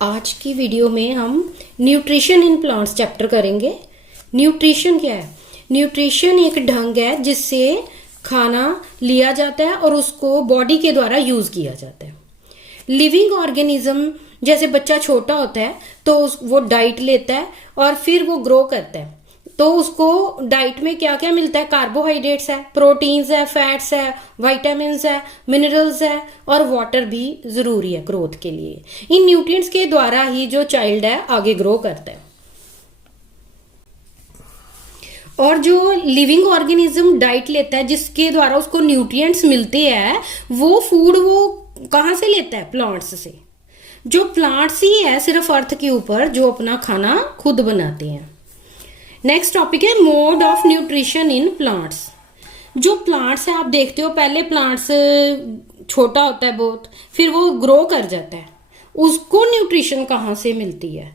आज की वीडियो में हम न्यूट्रिशन इन प्लांट्स चैप्टर करेंगे। न्यूट्रिशन क्या है? न्यूट्रिशन एक ढंग है जिससे खाना लिया जाता है और उसको बॉडी के द्वारा यूज किया जाता है। लिविंग ऑर्गेनिज्म जैसे बच्चा छोटा होता है तो वो डाइट लेता है और फिर वो ग्रो करता है, तो उसको डाइट में क्या क्या मिलता है? कार्बोहाइड्रेट्स है, प्रोटीन्स है, फैट्स है, विटामिन्स है, मिनरल्स है और वाटर भी जरूरी है ग्रोथ के लिए। इन न्यूट्रिएंट्स के द्वारा ही जो चाइल्ड है आगे ग्रो करता है। और जो लिविंग ऑर्गेनिज्म डाइट लेता है जिसके द्वारा उसको न्यूट्रिएंट्स मिलते हैं, वो फूड वो कहाँ से लेता है? प्लांट्स से। जो प्लांट्स ही है सिर्फ अर्थ के ऊपर जो अपना खाना खुद बनाते हैं। नेक्स्ट टॉपिक है mode of nutrition in plants. जो प्लांट्स है आप देखते हो, पहले प्लांट्स छोटा होता है बहुत, फिर वो ग्रो कर जाता है। उसको न्यूट्रिशन कहाँ से मिलती है?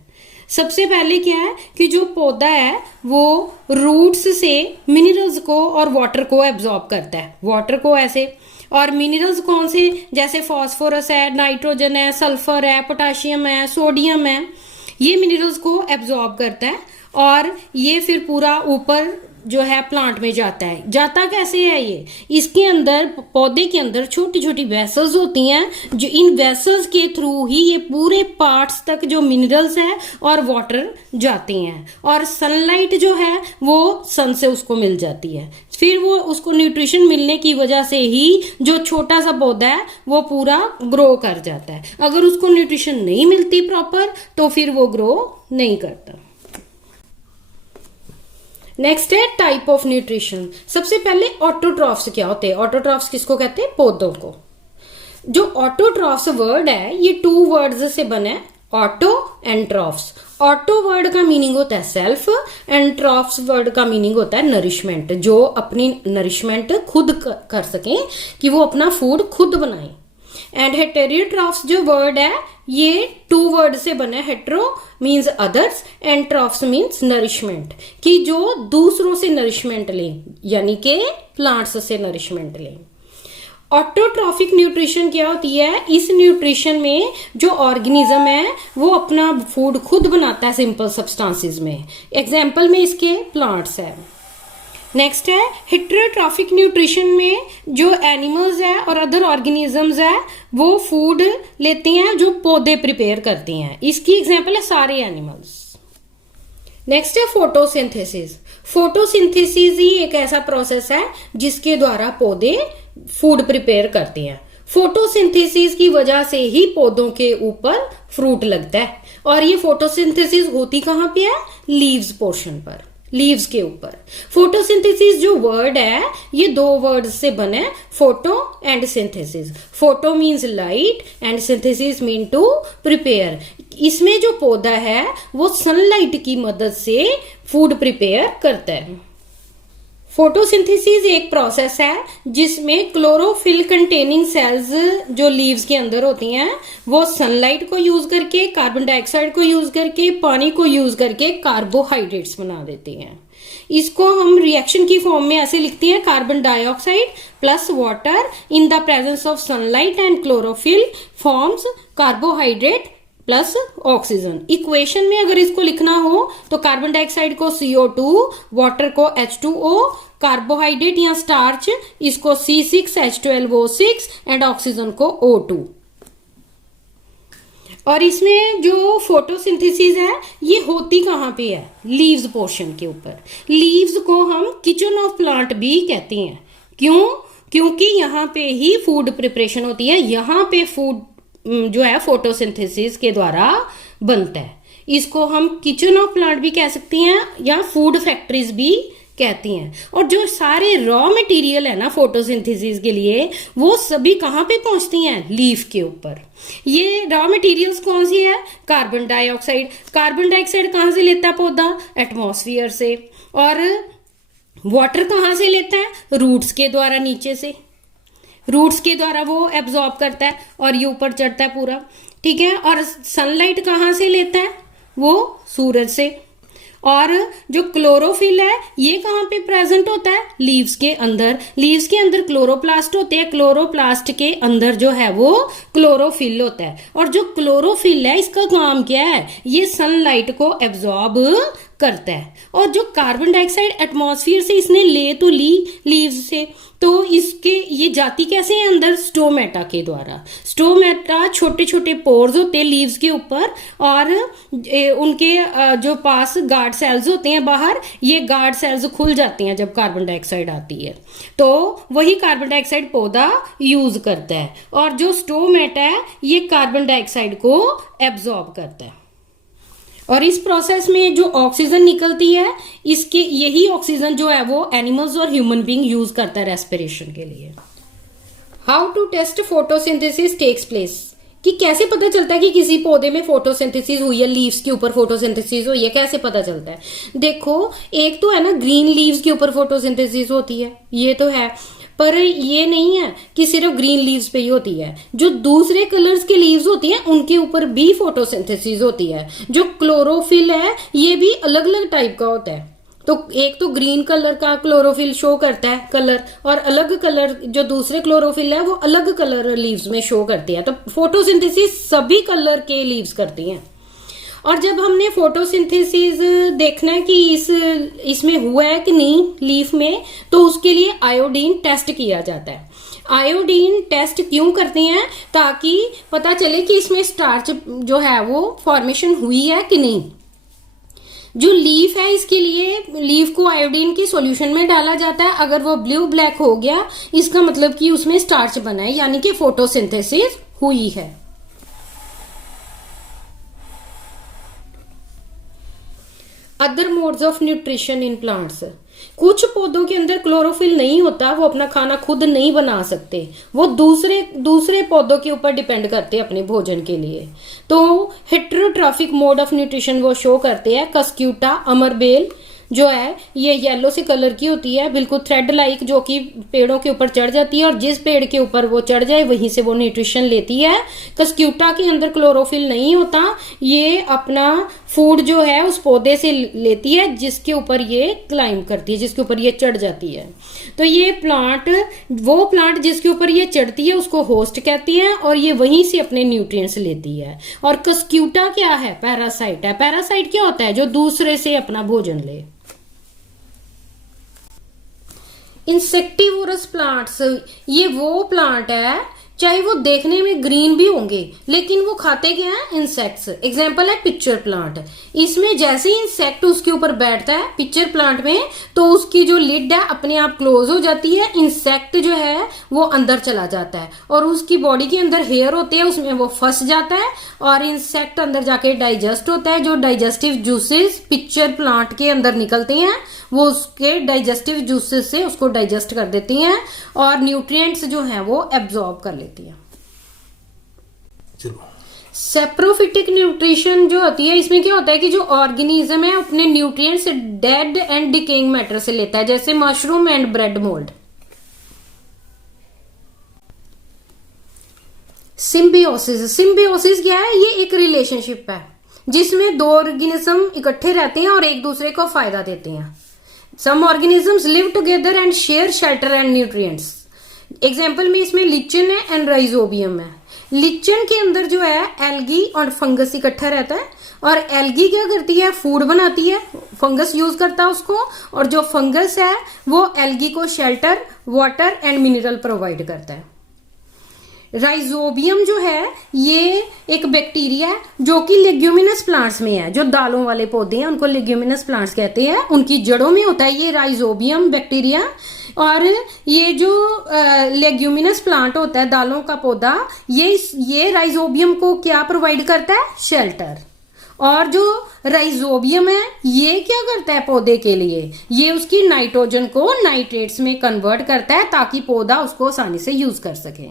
सबसे पहले क्या है कि जो पौधा है वो रूट्स से मिनरल्स को और वाटर को एब्जॉर्ब करता है। वाटर को ऐसे, और मिनरल्स कौन से? जैसे फास्फोरस है, नाइट्रोजन है, सल्फर है, पोटाशियम है, सोडियम है। ये मिनरल्स को एब्जॉर्ब करता है और ये फिर पूरा ऊपर जो है प्लांट में जाता है। जाता कैसे है ये? इसके अंदर, पौधे के अंदर छोटी छोटी वेसल्स होती हैं, जो इन वेसल्स के थ्रू ही ये पूरे पार्ट्स तक जो मिनरल्स है और वाटर जाते हैं। और सनलाइट जो है वो सन से उसको मिल जाती है, फिर वो उसको न्यूट्रिशन मिलने की वजह से ही जो छोटा सा पौधा है वो पूरा ग्रो कर जाता है। अगर उसको न्यूट्रिशन नहीं मिलती प्रॉपर तो फिर वो ग्रो नहीं करता। नेक्स्ट है टाइप ऑफ न्यूट्रिशन। सबसे पहले ऑटोट्रॉफ्स क्या होते हैं? ऑटोट्रॉफ्स किसको कहते हैं? पौधों को। जो ऑटोट्रॉफ्स वर्ड है ये 2 वर्ड्स से बना है, auto and troughs. Auto word का मीनिंग होता है सेल्फ एंड ट्रॉफ्स वर्ड का मीनिंग होता है नरिशमेंट, जो अपनी नरिशमेंट खुद कर सकें, कि वो अपना फूड खुद बनाएं। एंड हेटेरोट्रॉफ्स जो वर्ड है ये 2 वर्ड से बना है। Hetero means others and troughs means nourishment, कि जो दूसरों से नरिशमेंट लें, यानी कि प्लांट्स से नरिशमेंट लें। ऑटोट्रॉफिक न्यूट्रिशन क्या होती है? इस न्यूट्रिशन में जो ऑर्गेनिज्म है वो अपना फूड खुद बनाता है सिंपल सब्सटेंसेस में। एग्जाम्पल में इसके प्लांट्स है। नेक्स्ट है हेटेरोट्रॉफिक न्यूट्रिशन में जो एनिमल्स है और अदर ऑर्गेनिजम्स है वो फूड लेते हैं जो पौधे प्रिपेयर करते हैं। इसकी एग्जांपल है सारे एनिमल्स। नेक्स्ट है फोटोसिंथेसिस। फोटोसिंथेसिस ही एक ऐसा प्रोसेस है जिसके द्वारा पौधे फूड प्रिपेयर करते हैं। फोटोसिंथेसिस की वजह से ही पौधों के ऊपर फ्रूट लगता है। और ये फोटोसिंथेसिस होती कहाँ पे है? लीव्स पोर्शन पर, लीव्स के ऊपर। फोटोसिंथेसिस जो वर्ड है ये 2 वर्ड से बने, photo and synthesis. Photo means light and synthesis mean to prepare. इसमें जो पौधा है वो सनलाइट की मदद से फूड प्रिपेयर करता है। फोटोसिंथेसिस एक प्रोसेस है जिसमें क्लोरोफिल कंटेनिंग सेल्स जो लीव्स के अंदर होती हैं वो सनलाइट को यूज करके, कार्बन डाइऑक्साइड को यूज करके, पानी को यूज करके कार्बोहाइड्रेट्स बना देते हैं। इसको हम रिएक्शन की फॉर्म में ऐसे लिखते हैं, carbon dioxide plus water in the presence of sunlight and chlorophyll forms carbohydrate plus oxygen. Equation में अगर इसको लिखना हो तो कार्बन डाइऑक्साइड को CO2, वाटर को H2O, कार्बोहाइड्रेट या स्टार्च इसको C6H12O6 एंड ऑक्सीजन को O2। और इसमें जो फोटोसिंथेसिस है ये होती कहाँ पे है? लीव्स पोर्शन के ऊपर। लीव्स को हम किचन ऑफ प्लांट भी कहते हैं। क्यों? क्योंकि यहाँ पे ही फूड प्रिपरेशन होती है, यहाँ पे फूड जो है फोटोसिंथेसिस के द्वारा बनता है। इसको हम किचन ऑफ प्लांट भी कह सकते हैं या फूड फैक्ट्रीज भी कहती हैं। और जो सारे रॉ मटेरियल है ना फोटोसिंथेसिस के लिए वो सभी कहाँ पे पहुंचती हैं? लीफ के ऊपर। ये रॉ मटेरियल्स कौन सी है? Carbon dioxide. कार्बन डाइऑक्साइड कहाँ से लेता है पौधा? एटमॉस्फेयर से। और वाटर कहाँ से लेता है? रूट्स के द्वारा, नीचे से रूट्स के द्वारा वो एब्जॉर्ब करता है और ये ऊपर चढ़ता है पूरा, ठीक है। और सनलाइट कहाँ से लेता है? वो सूरज से। और जो क्लोरोफिल है ये कहाँ पे प्रेजेंट होता है? लीव्स के अंदर। लीव्स के अंदर क्लोरोप्लास्ट होते हैं, क्लोरोप्लास्ट के अंदर जो है वो क्लोरोफिल होता है। और जो क्लोरोफिल है इसका काम क्या है? ये सनलाइट को एब्जॉर्ब करता है। और जो कार्बन डाइऑक्साइड एटमॉस्फेयर से इसने ले तो ली लीव्स से, तो इसके ये जाती कैसे है अंदर? स्टोमेटा के द्वारा। स्टोमेटा छोटे छोटे पोर्स होते हैं लीव्स के ऊपर, और उनके जो पास गार्ड सेल्स होते हैं बाहर, ये गार्ड सेल्स खुल जाते हैं जब कार्बन डाइऑक्साइड आती है, तो वही कार्बन डाइऑक्साइड पौधा यूज करता है। और जो स्टोमेटा है ये कार्बन डाइऑक्साइड को एब्जॉर्ब करता है। और इस प्रोसेस में जो ऑक्सीजन निकलती है, इसके यही ऑक्सीजन जो है वो एनिमल्स और ह्यूमन बीइंग यूज करता है रेस्पिरेशन के लिए। How to test photosynthesis takes place, कि कैसे पता चलता है कि किसी पौधे में फोटोसिंथेसिस हुई है, लीव्स के ऊपर फोटोसिंथेसिस हुई है, कैसे पता चलता है? देखो, एक तो है ना ग्रीन लीव्स के ऊपर फोटोसिंथेसिस होती है, ये तो है, पर ये नहीं है कि सिर्फ ग्रीन लीव्स पे ही होती है। जो दूसरे कलर्स के लीव्स होती हैं उनके ऊपर भी फोटोसिंथेसिस होती है। जो क्लोरोफिल है ये भी अलग अलग टाइप का होता है, तो एक तो ग्रीन कलर का क्लोरोफिल शो करता है कलर, और अलग कलर जो दूसरे क्लोरोफिल है वो अलग कलर लीव्स में शो करती है। तो फोटोसिंथेसिस सभी कलर के लीव्स करती हैं। और जब हमने फोटोसिंथेसिस देखना है कि इसमें हुआ है कि नहीं लीफ में, तो उसके लिए आयोडीन टेस्ट किया जाता है। आयोडीन टेस्ट क्यों करते हैं? ताकि पता चले कि इसमें स्टार्च जो है वो फॉर्मेशन हुई है कि नहीं। जो लीफ है इसके लिए लीफ को आयोडीन की सॉल्यूशन में डाला जाता है। अगर वो ब्लू ब्लैक हो गया इसका मतलब कि उसमें स्टार्च बना है, यानी कि फोटोसिंथेसिस हुई है। Other modes of nutrition in plants, कुछ पौधों के अंदर क्लोरोफिल नहीं होता, वो अपना खाना खुद नहीं बना सकते, वो दूसरे पौधों के ऊपर डिपेंड करते हैं अपने भोजन के लिए। तो हेटेरोट्रॉफिक मोड ऑफ न्यूट्रिशन वो शो करते हैं। कस्क्यूटा अमरबेल जो है ये येलो से कलर की होती है, बिल्कुल थ्रेड लाइक, जो कि पेड़ों के ऊपर चढ़ जाती है और जिस पेड़ के ऊपर वो चढ़ जाए वहीं से वो न्यूट्रिशन लेती है। कस्क्यूटा के अंदर क्लोरोफिल नहीं होता, ये अपना फूड जो है उस पौधे से लेती है जिसके ऊपर ये क्लाइंब करती है, जिसके ऊपर ये चढ़ जाती है। तो ये प्लांट, वो प्लांट जिसके ऊपर ये चढ़ती है उसको होस्ट कहती है, और ये वहीं से अपने न्यूट्रिएंट्स लेती है। और कस्क्यूटा क्या है? पैरासाइट है। पैरासाइट क्या होता है? जो दूसरे से अपना भोजन ले। इंसेक्टिवोरस प्लांट्स, ये वो प्लांट है चाहे वो देखने में ग्रीन भी होंगे लेकिन वो खाते क्या है? इंसेक्ट्स। एग्जांपल है पिक्चर प्लांट। इसमें जैसे ही इंसेक्ट उसके ऊपर बैठता है पिक्चर प्लांट में, तो उसकी जो लिड है अपने आप क्लोज हो जाती है, इंसेक्ट जो है वो अंदर चला जाता है और उसकी बॉडी के अंदर हेयर होते हैं उसमें वो फंस जाता है और इंसेक्ट अंदर जाके डाइजेस्ट होता है। जो डाइजेस्टिव जूसेस पिक्चर प्लांट के अंदर निकलते हैं वो उसके डाइजेस्टिव जूसेस से उसको डाइजेस्ट कर देती हैं और न्यूट्रिएंट्स जो हैं वो एब्जॉर्ब कर लेती है। सेप्रोफिटिक न्यूट्रिशन जो होती है, इसमें क्या होता है कि जो ऑर्गेनिज्म है अपने nutrients dead and decaying matter से लेता है, जैसे mushroom and bread mould. Symbiosis, symbiosis क्या है? ये एक रिलेशनशिप है जिसमें दो ऑर्गेनिज्म इकट्ठे रहते हैं और एक दूसरे को फायदा देते हैं। Some organisms live together and share shelter and nutrients. Example में इसमें लिचन है एंड राइजोबियम है। लिचन के अंदर जो है एल्गी और फंगस इकट्ठा रहता है और एल्गी क्या करती है? फूड बनाती है, फंगस यूज करता है उसको, और जो फंगस है वो एल्गी को shelter, water and mineral provide करता है। राइजोबियम जो है ये एक बैक्टीरिया है जो कि लेग्यूमिनस प्लांट्स में है। जो दालों वाले पौधे हैं उनको लेग्यूमिनस प्लांट्स कहते हैं, उनकी जड़ों में होता है ये राइजोबियम बैक्टीरिया। और ये जो लेग्यूमिनस प्लांट होता है, दालों का पौधा, ये राइजोबियम को क्या प्रोवाइड करता है? शेल्टर। और जो राइजोबियम है ये क्या करता है पौधे के लिए? ये उसकी नाइट्रोजन को नाइट्रेट्स में कन्वर्ट करता है ताकि पौधा उसको आसानी से यूज कर सके।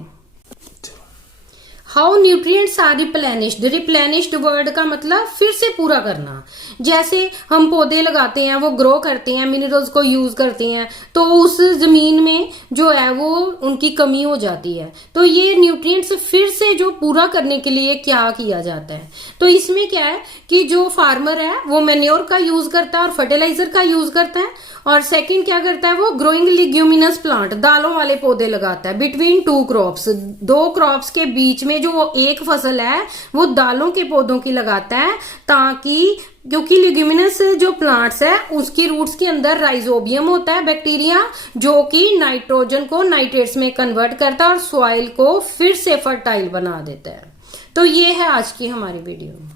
How nutrients are replenished. Replenished word का मतलब फिर से पूरा करना। जैसे हम पौधे लगाते हैं, वो ग्रो करते हैं, मिनरल्स को यूज करते हैं, तो उस जमीन में जो है वो उनकी कमी हो जाती है। तो ये न्यूट्रिएंट्स फिर से जो पूरा करने के लिए क्या किया जाता है, तो इसमें क्या है कि जो फार्मर है वो मैन्योर का यूज करता है और फर्टिलाइजर का यूज करता है, और सेकंड क्या करता है, वो ग्रोइंग लिग्यूमिनस प्लांट, दालों वाले पौधे लगाता है बिटवीन टू क्रॉप्स। दो क्रॉप्स के बीच में जो एक फसल है वो दालों के पौधों की लगाता है, ताकि क्योंकि लिग्यूमिनस जो प्लांट्स है उसकी रूट्स के अंदर राइजोबियम होता है बैक्टीरिया, जो कि नाइट्रोजन को नाइट्रेट्स में कन्वर्ट करता है और सॉइल को फिर से फर्टाइल बना देता है। तो ये है आज की हमारी वीडियो।